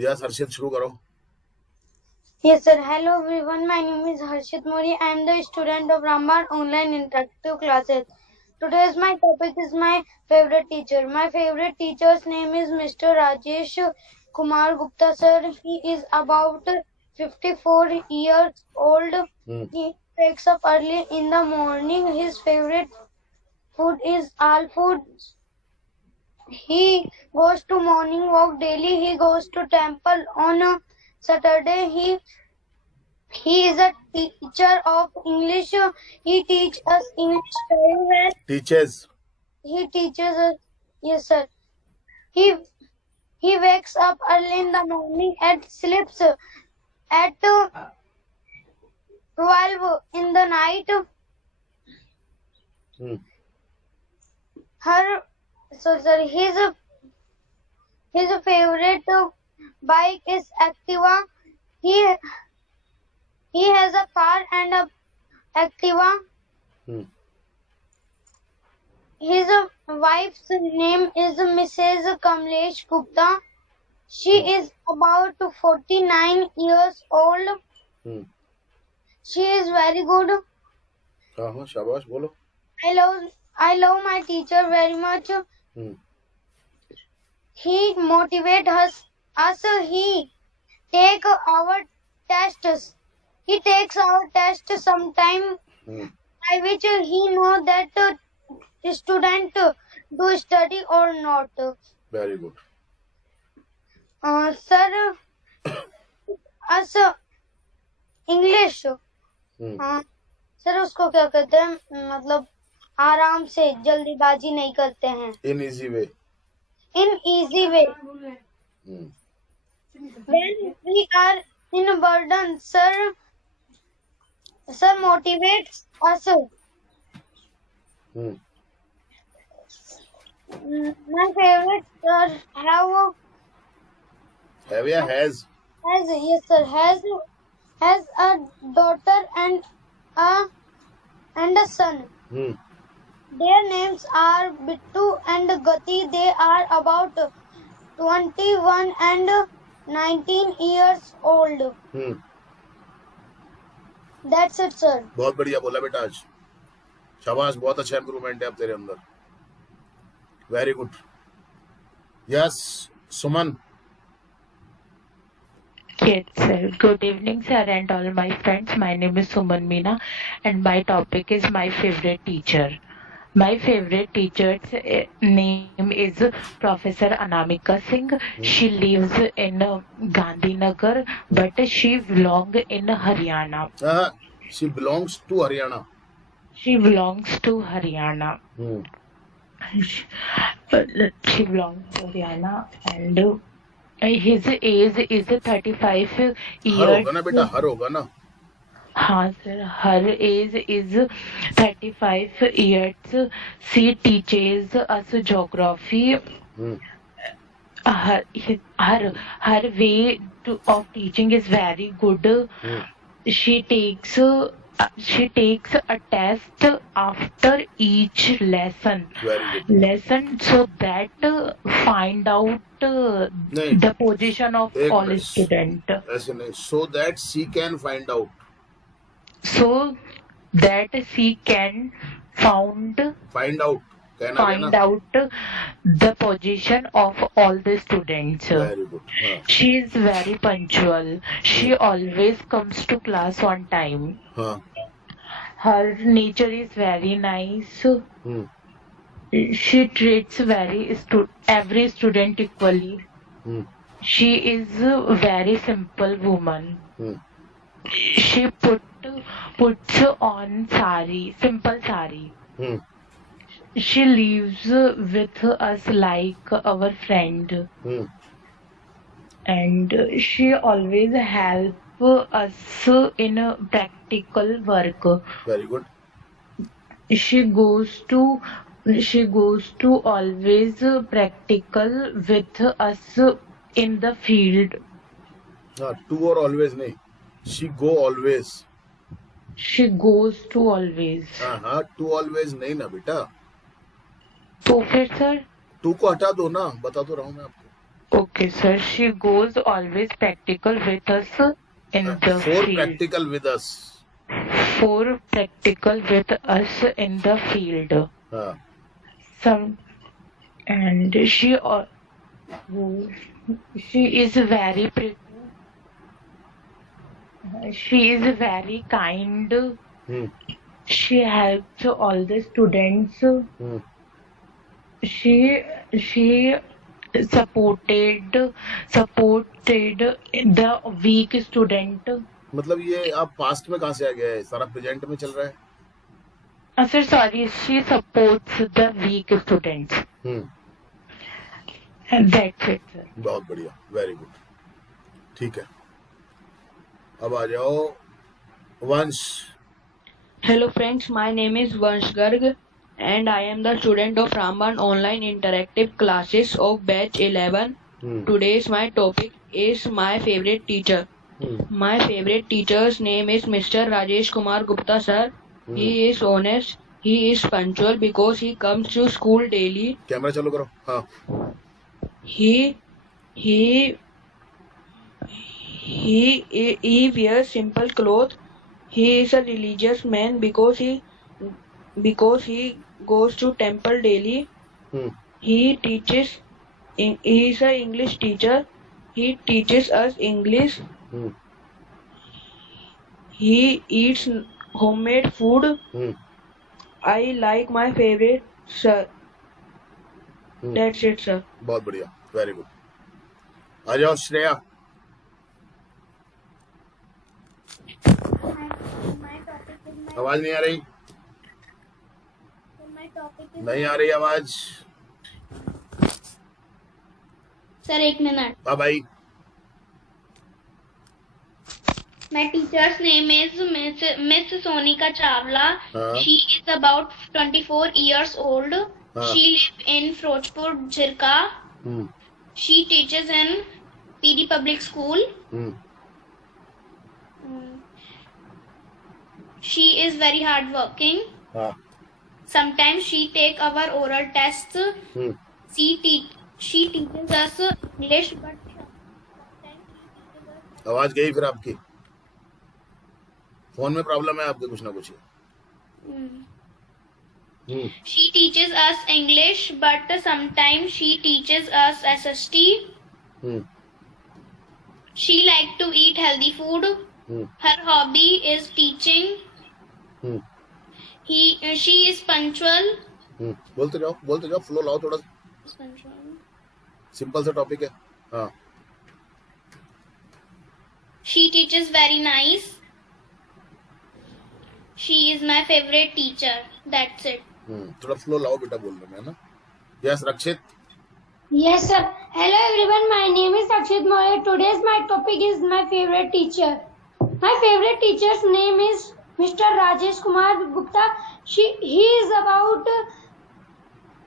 Yes हर्षित शुरू करो। Yes, sir. Hello, everyone. My name is Harshit Mori. I am the student of Ramban Online Interactive Classes. Today's my topic is my favorite teacher. My favorite teacher's name is Mr. Rajesh Kumar Gupta, sir. He is about 54 years old. He wakes up early in the morning. His favorite food is all food. He goes to morning walk daily. He goes to temple on a Saturday. He is a teacher of English. He teaches us English very well. He teaches us. Yes, sir. He wakes up early in the morning and sleeps at 12 in the night. His favorite bike is Activa. He has a car and a Activa. His wife's name is Mrs. Kamlesh Gupta. She is about 49 years old. She is very good. शाबाश बोलो। I love my teacher very much. He motivates us. He takes our tests. He takes our tests sometime by which he knows that student do study or not. Very good. Sir, us English. Sir उसको क्या कहते हैं, मतलब आराम से जल्दीबाजी नहीं करते हैं. In easy way. In easy way. When we are in burden, sir motivates us. My favorite sir has yes sir has a daughter and a son. Their names are Bittu and Gati. They are about 21 and 19 years old. That's it, sir. बहुत बढ़िया बोला बेटा आज। शाबाश, बहुत अच्छा improvement है अब तेरे अंदर। Very good. Yes Suman. Yes, sir. Good evening, sir, and all my friends. My name is Suman Meena, and my topic is my favorite teacher. My favorite teacher's name is Professor Anamika Singh. She lives in Gandhinagar, but she belongs in Haryana. She belongs to Haryana. She belongs to Haryana. She belongs to Haryana, and his age is 35 years. हर होगा ना बेटा, हर होगा ना। हाँ sir, her age is 35 years. She teaches us geography. Her way of teaching is very good. She takes a test after each lesson so that find out the position of all student. ऐसे नहीं, so that she can find out. So that she can find out the position of all the students. Very good. She is very punctual. She always comes to class on time. Her nature is very nice. She treats every student equally. She is a very simple woman. She puts on simple sari. She lives with us like our friend. And she always helps us in practical work. Very good. She goes to always practical with us in the field. To or always नहीं, she go always. She goes to always. to always नहीं ना बेटा। तो फिर sir to को हटा दो ना, बता तो रहा हूँ मैं आपको। Okay, sir. She goes always practical with us in the For field. practical with us. For practical with us in the field. हाँ. Some and she is very she is very kind. Hmm. She helps all the students. Hmm. She supported the weak student. मतलब ये आप past में कहाँ से आ गया है? सारा प्रेजेंट में चल रहा है. Sir, sorry, she supports the weak students. And that's it, sir. बहुत बढ़िया, वेरी गुड. ठीक है, अब आ जाओ वंश. Hello friends, my name is Vansh Garg and I am the student of Ramban Online Interactive Classes of Batch 11. Today's my topic is my favorite teacher. My favorite teacher's name is Mr. Rajesh Kumar Gupta sir. He is honest, he is punctual because he comes to school daily. Camera चालू करो. हाँ. He wears simple clothes. He is a religious man because he goes to temple daily. He teaches. He is an English teacher. He teaches us English. He eats homemade food. I like my favorite sir. That's it, sir. बहुत बढ़िया, very good. आ जाओ श्रेया. आवाज नहीं आ रही. नहीं आ रही आवाज. Sir एक मिनट. हाँ भाई. My teacher's name is Miss Sonika Chawla. She is about 24 years old. She lives in Firozpur, Jirka. She teaches in PD Public School. She is very hardworking. Sometimes she take our oral tests. She teaches us English, but आवाज गई फिर आपकी. Phone में problem है आपके कुछ ना कुछ. she teaches us English, but sometimes she teaches us SST. She like to eat healthy food. Her hobby is teaching. She is punctual. बोलते जाओ फ्लो लाओ थोड़ा. सिंपल सा टॉपिक है. हाँ. She teaches very nice. She is my favorite teacher. That's it. थोड़ा flow लाओ बेटा बोलने में, है ना. Yes Rakshit. Yes, sir. Hello, everyone. My name is Akshit Moyer. Today's my topic is my favorite teacher. My favorite teacher's name is Mr. Rajesh Kumar Gupta. He is about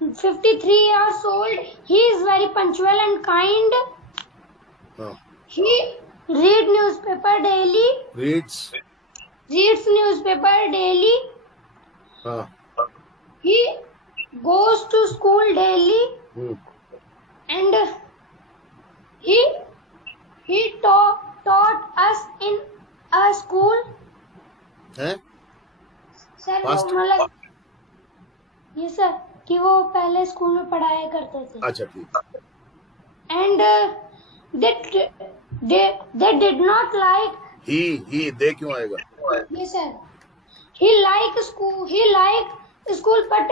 53 years old. He is very punctual and kind. He reads newspaper daily. Reads newspaper daily. He goes to school daily. And he taught us in a school. हैं? Sir वो मतलब ये sir कि वो पहले school में पढ़ाया करते थे. अच्छा ठीक. And they did not like. ही दे क्यों आएगा? Yes sir. He liked school, but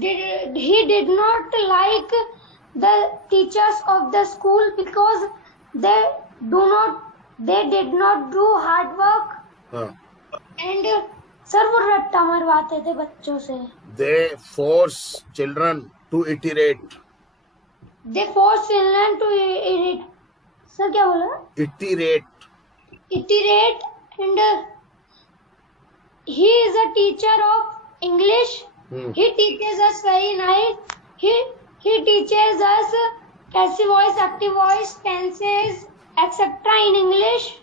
he did not like the teachers of the school because they did not do hard work. And sir वो रट्टा मरवाते थे बच्चों से. They force children to iterate. They force children to iterate. Sir क्या बोला? Iterate. And he is a teacher of English. He teaches us very nice. He teaches us passive voice, active voice, tenses, etc. in English.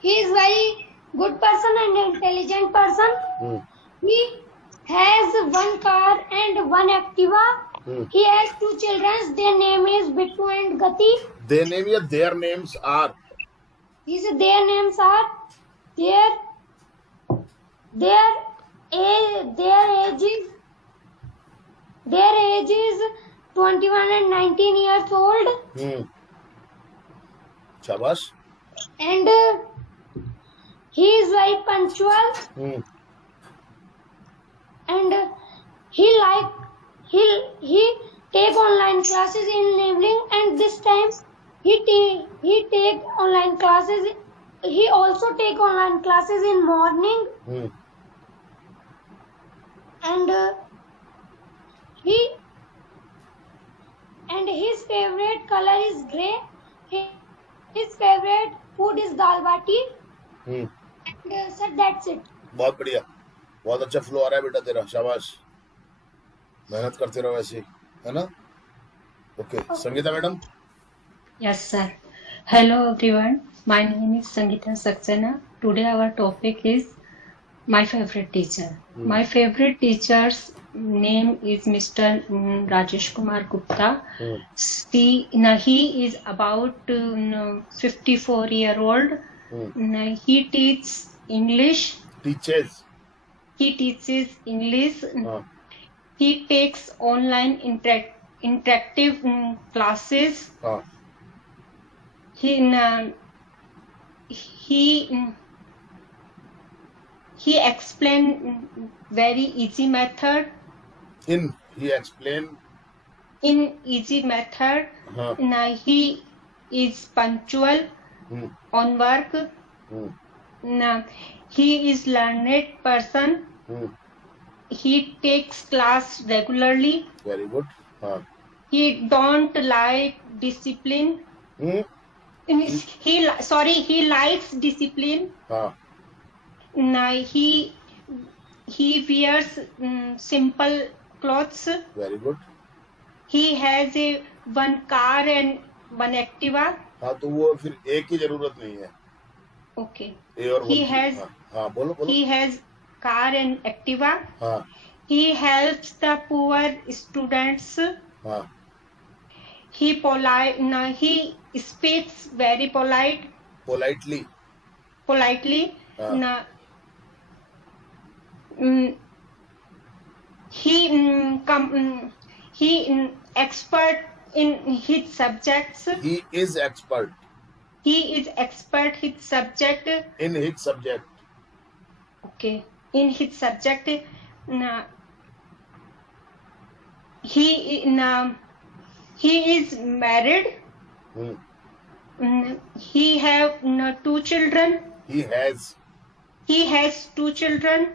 He is very good person and intelligent person. He has one car and one Activa. He has two children. Their name is Bittu and Gati. Their name या their names are. He said their names are their age is 21 and 19 years old. शाबाश. And he is very punctual. And he take online classes in evening, and this time he take online classes. He also take online classes in morning. And his favorite color is grey. His favorite food is dal bati. And sir, that's it. बहुत बढ़िया, बहुत अच्छा flow आ रहा है बेटा तेरा, शाबाश, मेहनत करते रहो ऐसे, है ना? Okay, Sangeeta madam. Yes, sir. Hello, everyone. My name is Sangeeta Saxena. Today our topic is my favorite teacher. My favorite teacher's name is Mr. Rajesh Kumar Gupta. He is about 54-year-old. He teaches English. Teaches. He teaches English. He takes online interactive classes. He explain very easy method. He explain In easy method. He is punctual on work. He is learned person. He takes class regularly. Very good. He don't like discipline. He likes discipline. He wears simple clothes. Very good. He has one car and one Activa. हाँ, तो वो फिर एक की जरूरत नहीं है. Okay. ए और He one की. has हाँ, बोलो. He has car and Activa. हाँ. He helps the poor students. हाँ. He speaks very politely. He expert in his subjects. He is expert. His subject. In his subject. Okay. In his subject. He is married. He have two children. He has. Two children.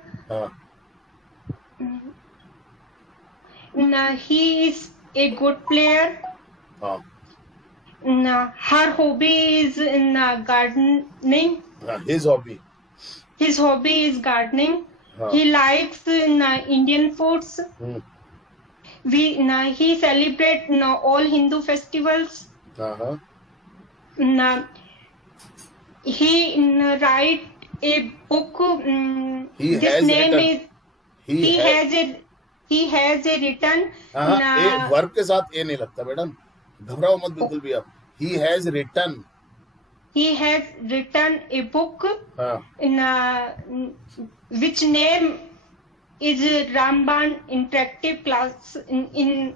He is a good player. Her hobby is gardening. His hobby. His hobby is gardening. He likes Indian foods. He celebrates all Hindu festivals. He write a book. He has written. Verb के साथ ए नहीं लगता madam, घबराओ मत बिल्कुल भी आप. He has written. He has written a book. Which name is Ramban Interactive Class. In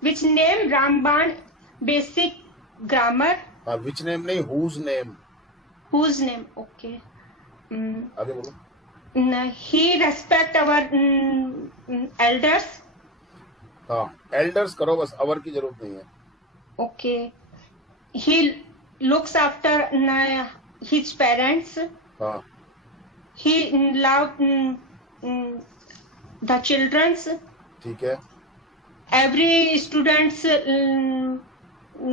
which name Ramban Basic Grammar. Which name नहीं, whose name. Whose name. Okay. आगे बोलो. He respect our elders. Elders करो बस, our की जरूरत नहीं है. Okay. He looks after his parents. He love the childrens. ठीक है. Every students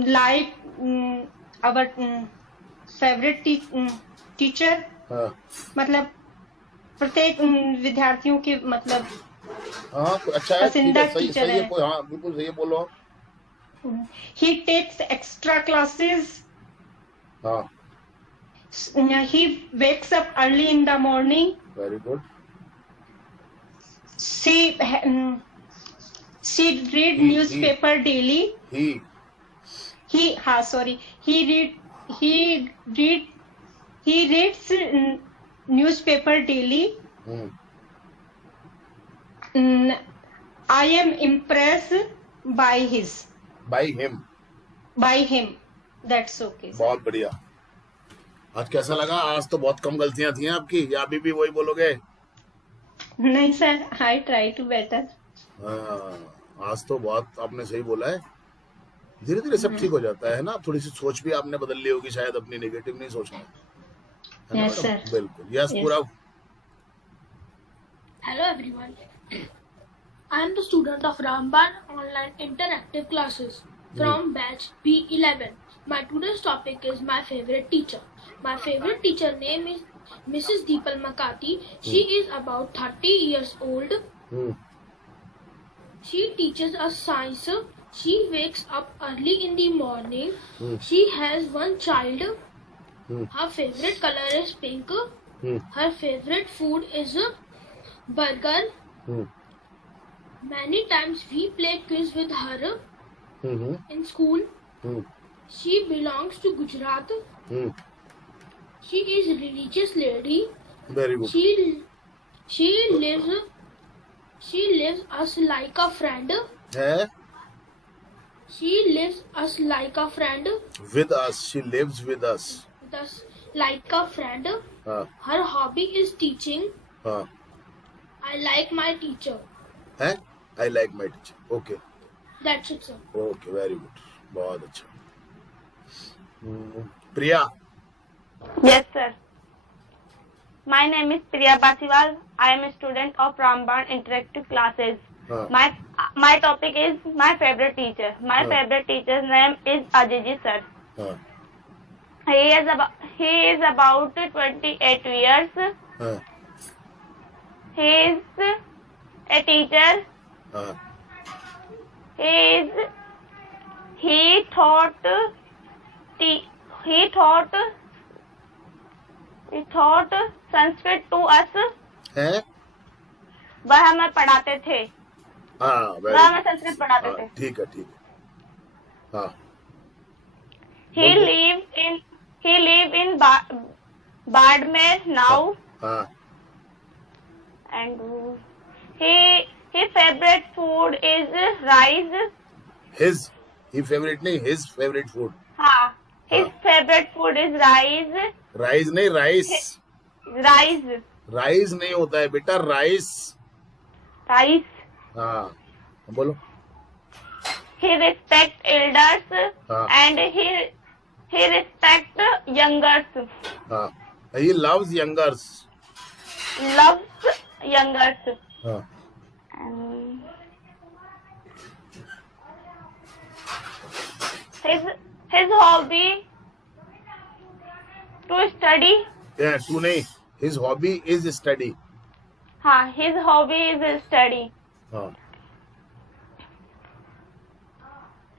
like our favorite teacher. मतलब प्रत्येक विद्यार्थियों के मतलब अच्छा है, ठीक है, सही है, कोई बिल्कुल सही है, बोलो. He takes extra classes. He wakes up early in the morning. Very good. She read He- newspaper daily. He. He reads newspaper daily. Hmm. Mm, I am impressed by By him. him. That's okay, sir. बहुत बढ़िया. आज कैसा लगा? आज तो बहुत कम गलतियां थी आपकी, या अभी भी वही बोलोगे? नहीं sir, I try to better. हाँ, आज तो बहुत आपने सही बोला है. धीरे धीरे सब ठीक हो जाता है ना. थोड़ी सी सोच भी आपने बदल ली होगी शायद, अपनी नेगेटिव नहीं सोचना है ना Yes, मैडम? sir. बिल्कुल. Yes Yes. पूरा. Hello everyone. I am the student of Ramban Online Interactive Classes from batch B11. My today's topic is my favorite teacher. My favorite teacher name is Mrs. Deepal Makati. She is about 30 years old. Hmm. She teaches us science. She wakes up early in the morning. Hmm. She has one child. Hmm. Her favorite color is pink. Hmm. Her favorite food is burger. Hmm. Many times we play quiz with her Hmm. in school. Hmm. She belongs to Gujarat. Hmm. She is a religious lady. Very good. She lives us like a friend. है? She lives us like a friend. With us. She lives with us. Thus like a friend. हाँ. Her hobby is teaching. हाँ. I like my teacher. है? I like my teacher. Okay. That's it, sir. Okay. Very good. बहुत अच्छा. प्रिया. Yes, sir. My name is Priya Basiwal. I am a student of Ramban Interactive Classes. हाँ. My topic is my favorite teacher. My favorite teacher's name is Ajiji sir. हाँ. He is about 28 years. हाँ. He is a teacher. हाँ. He taught Sanskrit to us. है? वह हमें पढ़ाते थे. हाँ. वह हमें संस्कृत पढ़ाते थे. ठीक है. ठीक है. हाँ. He live in Badmer now. हाँ. And his favorite food is rice. His favorite नहीं, his favorite food. हाँ, his favorite food is rice. Rice नहीं, राइस. Rice. राइस नहीं होता है बेटा, राइस. Rice. हाँ. बोलो. He respect elders हाँ. and he respect youngers. हाँ. He loves youngers. Loves youngers. हाँ. And his hobby to study. Yeah, तू नहीं. His hobby is study. हाँ, his hobby is study. हाँ.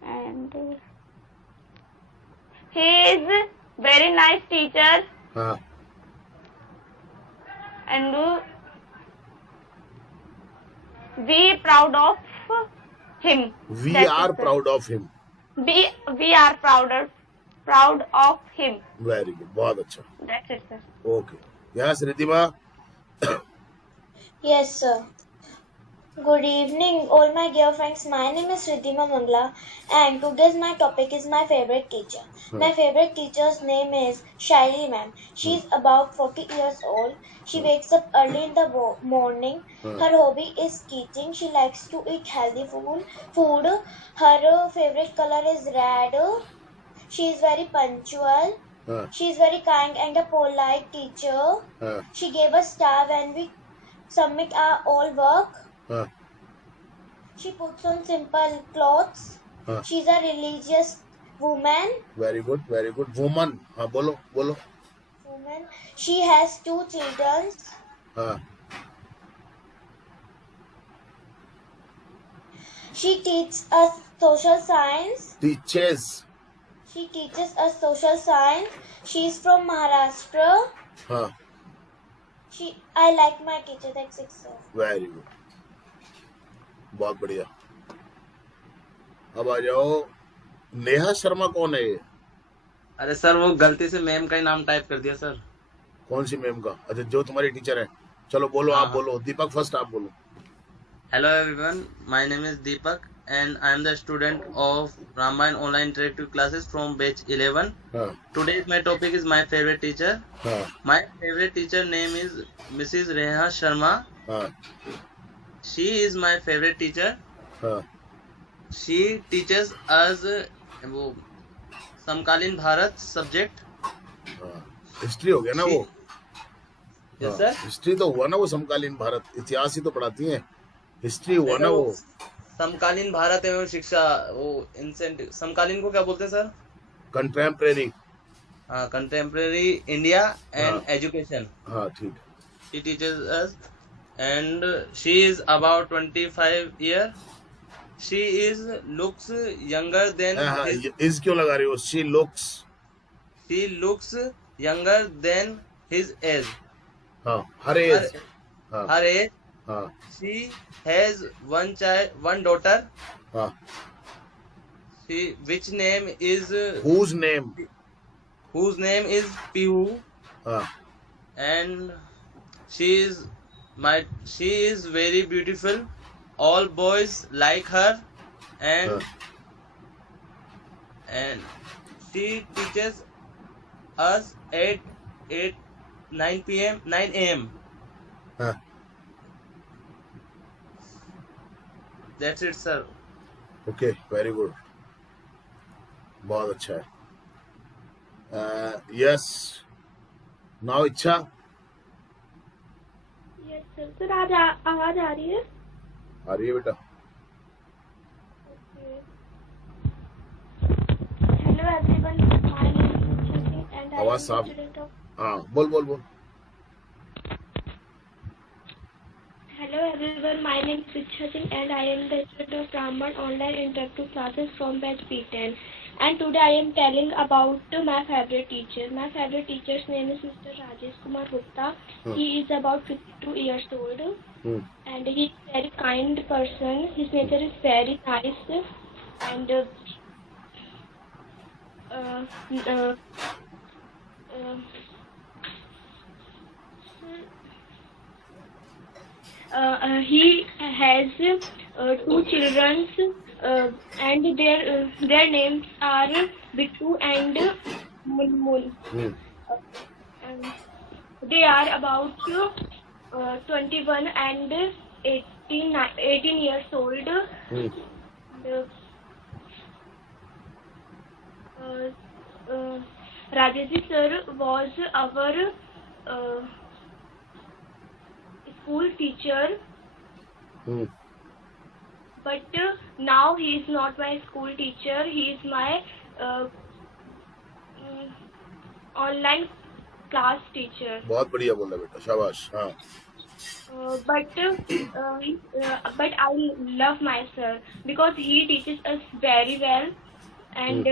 And he is very nice teacher. हाँ. And we proud of him. We That's are it, sir. proud of him. We are proud of him. Very good. बहुत अच्छा. That's it, sir. Okay. Yes, Riddhima. Yes, sir. Good evening, all my dear friends. My name is Riddhima Mangla, and today's my topic is my favorite teacher. My favorite teacher's name is Shaili ma'am. She's about 40 years old. She wakes up early in the morning. Her hobby is teaching. She likes to eat healthy food. Her favorite color is red. She is very punctual. She is very kind and a polite teacher. She gave us star when we submit our all work. She puts on simple clothes. She's a religious woman. Very good. Very good. Woman. हाँ बोलो. Woman. She has 2 children. हाँ. She teaches us social science. Teaches. She teaches us social science. She's from Maharashtra. हाँ. I like my teacher. That's it, sir. Very good. बहुत बढ़िया. अब आ जाओ, नेहा शर्मा कौन है ये? अरे सर वो गलती से मैम का ही नाम टाइप कर दिया सर। कौन सी मैम का? अच्छा, जो तुम्हारी टीचर है। चलो बोलो, हाँ आप हाँ। बोलो, दीपक फर्स्ट, आप बोलो। Hello everyone, my name is Deepak and I am the student of Ramayana online interactive classes from batch 11. हाँ Today's my topic is my favorite teacher. हाँ My favorite teacher name is Mrs. Reha Sharma. हाँ She is my favorite teacher. हाँ She teaches us वो समकालीन Bharat subject. हाँ। History हो गया ना वो? Yes sir. हिस्ट्री तो हुआ ना वो, समकालीन भारत, इतिहास ही तो पढ़ाती है, हिस्ट्री हुआ ना वो। समकालीन भारत एवं शिक्षा, वो इंसेंटिव समकालीन को क्या बोलते हैं सर? कंटेम्प्रेरी। हाँ, कंटेम्प्रेरी इंडिया एंड हाँ। एजुकेशन। हाँ ठीक। She teaches us and she is about 25 year. She is looks younger than हाँ, his, इस क्यों लगा रही हो? She looks. she looks younger than his age. हाँ, हर एज। हाँ Her age. हाँ She has one child, one daughter. हाँ। Which name is whose name? whose name is Pihu, हाँ and she is very beautiful. All boys like her, and हाँ she teaches us at 9 a.m. हाँ। That's it, sir. Okay, very good, बहुत अच्छा है। Yes, now इच्छा। Yes, sir. Sir, आज आवाज आ रही है? आ रही है बेटा? Hello everyone, my name is Shruti and I am आवाज the साफ। student of. हाँ, बोल बोल बोल। Hello everyone, my name is Diksha Singh and I am the student of Brahman online interactive classes from batch P10. And today I am telling about my favorite teacher. My favorite teacher's name is Mr. Rajesh Kumar Gupta. He is about 52 years old and he is a very kind person. His nature is very nice and he has two children and their names are Bittu and Munmun. They are about 21 and 18 years old. Rajesh sir was our school teacher, but now he is not my school teacher. He is my online class teacher. बहुत बढ़िया बोला बेटा, शाबाश। हाँ But I love my sir because he teaches us very well, and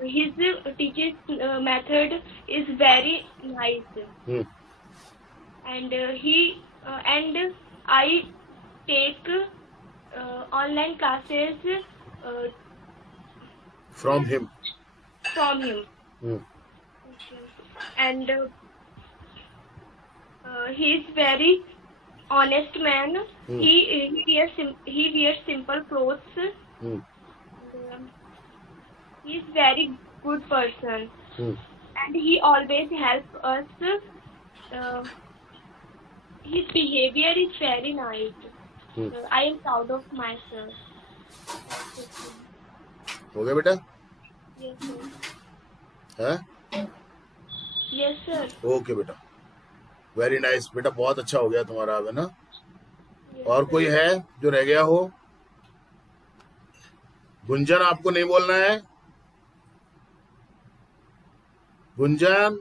his teaching method is very nice. And and I take online classes from him. from him. And he is very honest man. He wears simple clothes. He is very good person, and he always helps us. His behavior is very nice. I am proud of myself. हो गया बेटा? Yes, sir. है? Yes, sir. Okay बेटा, very nice बेटा, बहुत अच्छा हो गया तुम्हारा अब, है ना? Yes, और sir. कोई है जो रह गया हो? गुंजन, आपको नहीं बोलना है? गुंजन।